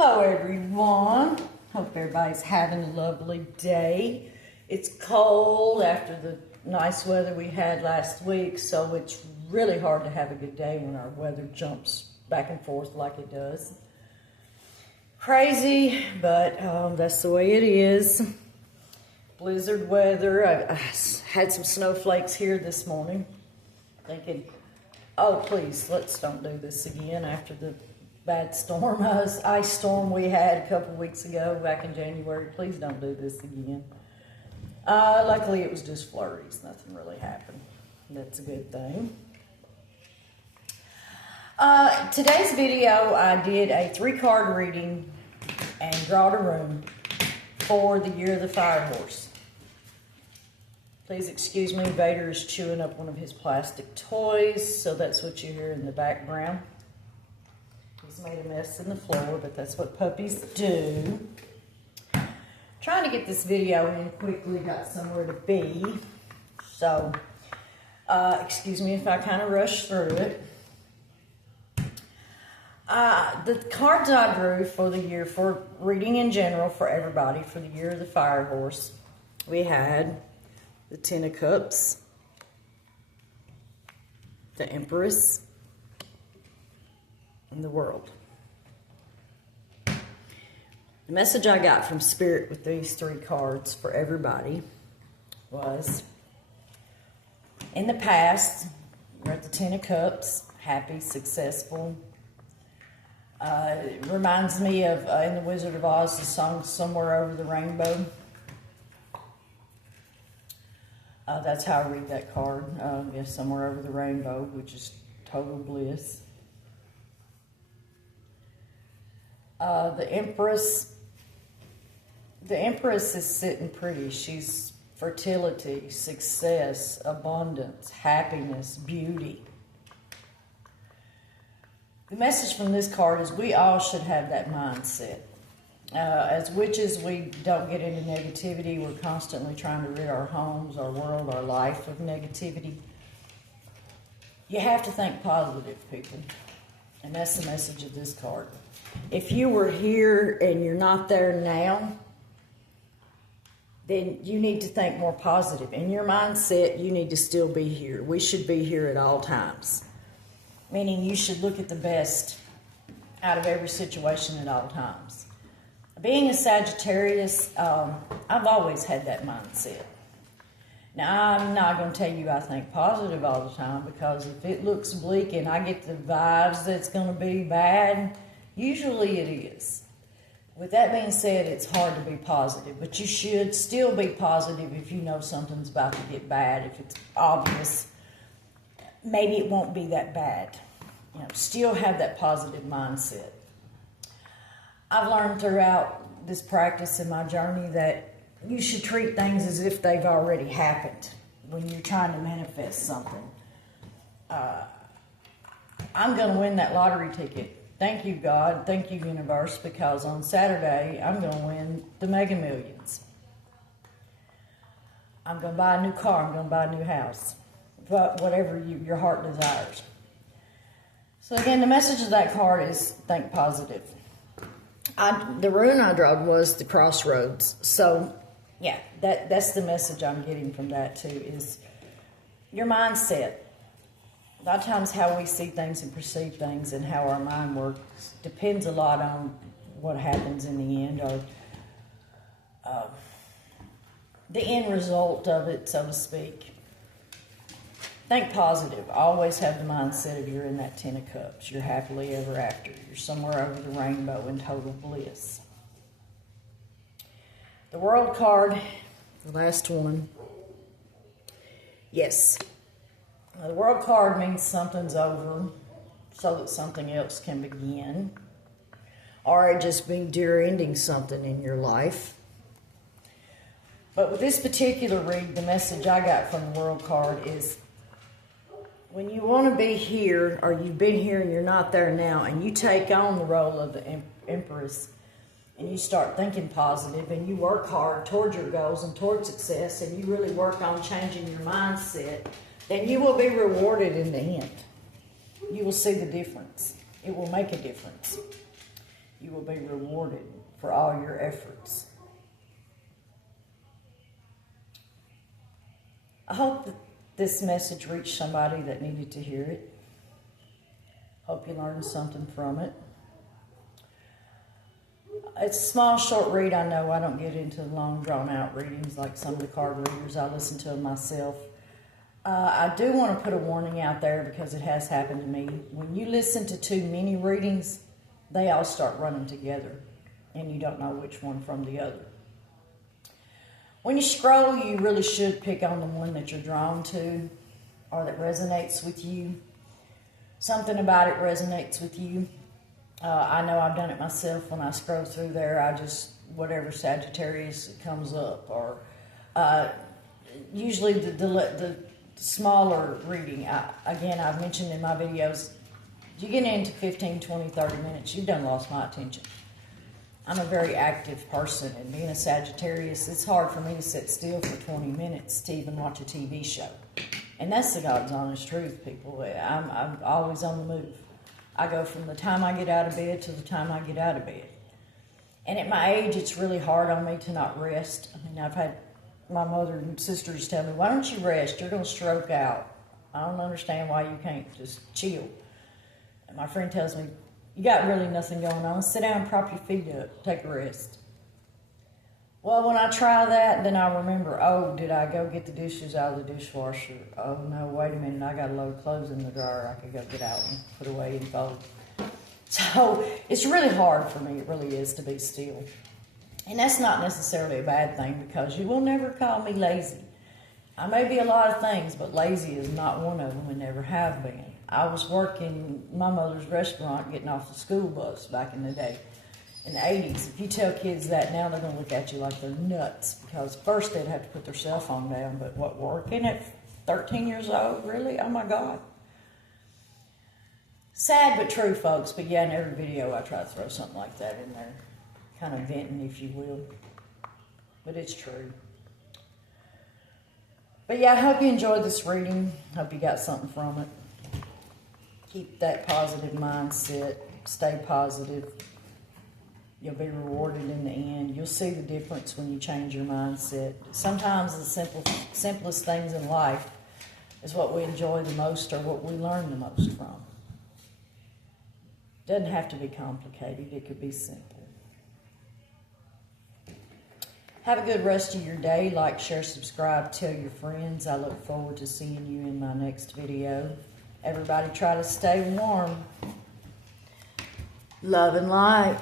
Hello everyone. Hope everybody's having a lovely day. It's cold after the nice weather we had last week, so it's really hard to have a good day when our weather jumps back and forth like it does. Crazy, but that's the way it is. Blizzard weather. I had some snowflakes here this morning, thinking, oh please, let's don't do this again after the bad storm, ice storm we had a couple weeks ago back in January. Please don't do this again. Luckily it was just flurries. Nothing really happened. That's a good thing. Today's video, I did a 3-card reading and drawed a room for the Year of the Fire Horse. Please excuse me, Vader is chewing up one of his plastic toys, so that's what you hear in the background. He's made a mess in the floor, but that's what puppies do. Trying to get this video in quickly, got somewhere to be. So, excuse me if I kind of rush through it. The cards I drew for the year, for reading in general for everybody, for the Year of the Fire Horse, we had the Ten of Cups, the Empress, and the World. The message I got from Spirit with these 3 cards for everybody was, in the past, we're at the Ten of Cups, happy, successful. It reminds me of, in The Wizard of Oz, the song Somewhere Over the Rainbow. That's how I read that card. Yes, Somewhere Over the Rainbow, which is total bliss. The Empress is sitting pretty. She's fertility, success, abundance, happiness, beauty. The message from this card is we all should have that mindset. As witches, we don't get into negativity. We're constantly trying to rid our homes, our world, our life of negativity. You have to think positive, people. And that's the message of this card. If you were here and you're not there now, then you need to think more positive. In your mindset, you need to still be here. We should be here at all times. Meaning you should look at the best out of every situation at all times. Being a Sagittarius, I've always had that mindset. Now, I'm not going to tell you I think positive all the time, because if it looks bleak and I get the vibes that it's going to be bad, usually it is. With that being said, it's hard to be positive, but you should still be positive if you know something's about to get bad. If it's obvious, maybe it won't be that bad. You know, still have that positive mindset. I've learned throughout this practice in my journey that you should treat things as if they've already happened when you're trying to manifest something. I'm going to win that lottery ticket. Thank you, God. Thank you, universe, because on Saturday, I'm going to win the Mega Millions. I'm going to buy a new car. I'm going to buy a new house. But whatever your heart desires. So again, the message of that card is think positive. The rune I drew was the Crossroads. So yeah, that's the message I'm getting from that too, is your mindset. A lot of times how we see things and perceive things and how our mind works depends a lot on what happens in the end, or the end result of it, so to speak. Think positive. Always have the mindset of you're in that Ten of Cups. You're happily ever after. You're somewhere over the rainbow in total bliss. The World card, the last one. Yes. The World card means something's over so that something else can begin. Or it just means you're ending something in your life. But with this particular read, the message I got from the World card is, when you want to be here, or you've been here and you're not there now, and you take on the role of the Empress, and you start thinking positive, and you work hard toward your goals and toward success, and you really work on changing your mindset, then you will be rewarded in the end. You will see the difference. It will make a difference. You will be rewarded for all your efforts. I hope that this message reached somebody that needed to hear it. Hope you learned something from it. It's a small, short read. I know I don't get into long, drawn-out readings like some of the card readers. I listen to them myself. I do want to put a warning out there because it has happened to me. When you listen to too many readings, they all start running together, and you don't know which one from the other. When you scroll, you really should pick on the one that you're drawn to or that resonates with you. Something about it resonates with you. I know I've done it myself. When I scroll through there, I just, whatever Sagittarius comes up, or usually the smaller reading. Again, I've mentioned in my videos, you get into 15, 20, 30 minutes, you've done lost my attention. I'm a very active person, and being a Sagittarius, it's hard for me to sit still for 20 minutes to even watch a TV show. And that's the God's honest truth, people. I'm always on the move. I go from the time I get out of bed to the time I get out of bed. And at my age, it's really hard on me to not rest. I mean, I've had my mother and sisters tell me, why don't you rest? You're going to stroke out. I don't understand why you can't just chill. And my friend tells me, you got really nothing going on. Sit down, prop your feet up, take a rest. Well, when I try that, then I remember, oh, did I go get the dishes out of the dishwasher? Oh, no, wait a minute, I got a load of clothes in the dryer I could go get out and put away and fold. So it's really hard for me, it really is, to be still. And that's not necessarily a bad thing, because you will never call me lazy. I may be a lot of things, but lazy is not one of them and never have been. I was working my mother's restaurant, getting off the school bus back in the day, in the 80s. If you tell kids that now, they're going to look at you like they're nuts, because first they'd have to put their cell phone down, but what, working at 13 years old? Really? Oh my God. Sad but true, folks. But yeah, in every video I try to throw something like that in there. Kind of venting, if you will. But it's true. But yeah, I hope you enjoyed this reading. Hope you got something from it. Keep that positive mindset. Stay positive. You'll be rewarded in the end. You'll see the difference when you change your mindset. Sometimes the simplest things in life is what we enjoy the most, or what we learn the most from. Doesn't have to be complicated. It could be simple. Have a good rest of your day. Like, share, subscribe, tell your friends. I look forward to seeing you in my next video. Everybody try to stay warm. Love and light.